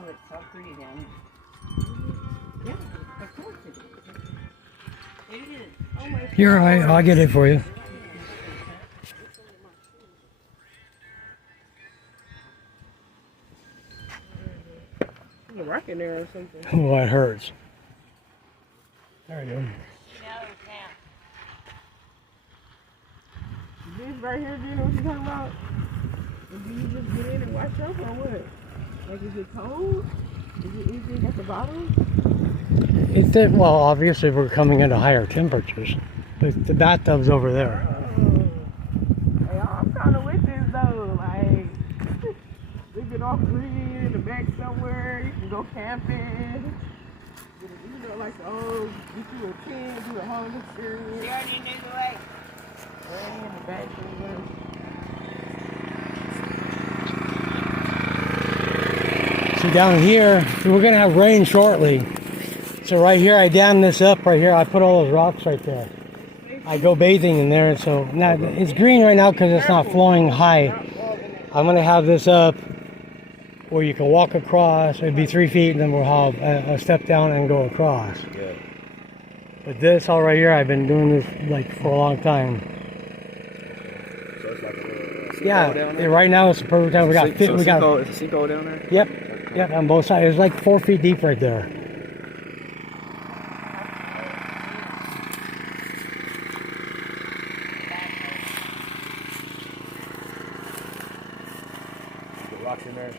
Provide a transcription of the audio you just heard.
Oh, it's so pretty down here. Yeah, of course it is. It is. Oh my God. You're all right. I'll get it for you. There's a rock in there or something. Oh, it hurts. There you go. This right here, do you know what you're talking about? Or do you just get in and wash up or what? Like, is it cold? Is it anything at the bottom? It did, well, obviously we're coming into higher temperatures. The bathtub's over there. Hey, I'm kind of with this though. Like, we get off grid in the back somewhere. You can go camping. You know, like the old, get you a tent, do a whole experience. You already knew the way. Right in the back somewhere. So down here, we're gonna have rain shortly. So right here, I dam this up right here. I put all those rocks right there. I go bathing in there, so now it's green right now because it's not flowing high. I'm gonna have this up where you can walk across. It'd be 3 feet, and then we'll have a step down and go across. Yeah. But this all right here, I've been doing this like for a long time. So it's like a little Yeah, down there? right now it's the perfect time. We got It's a sinkhole down there? Yep, yep, on both sides. It's like 4 feet deep right there.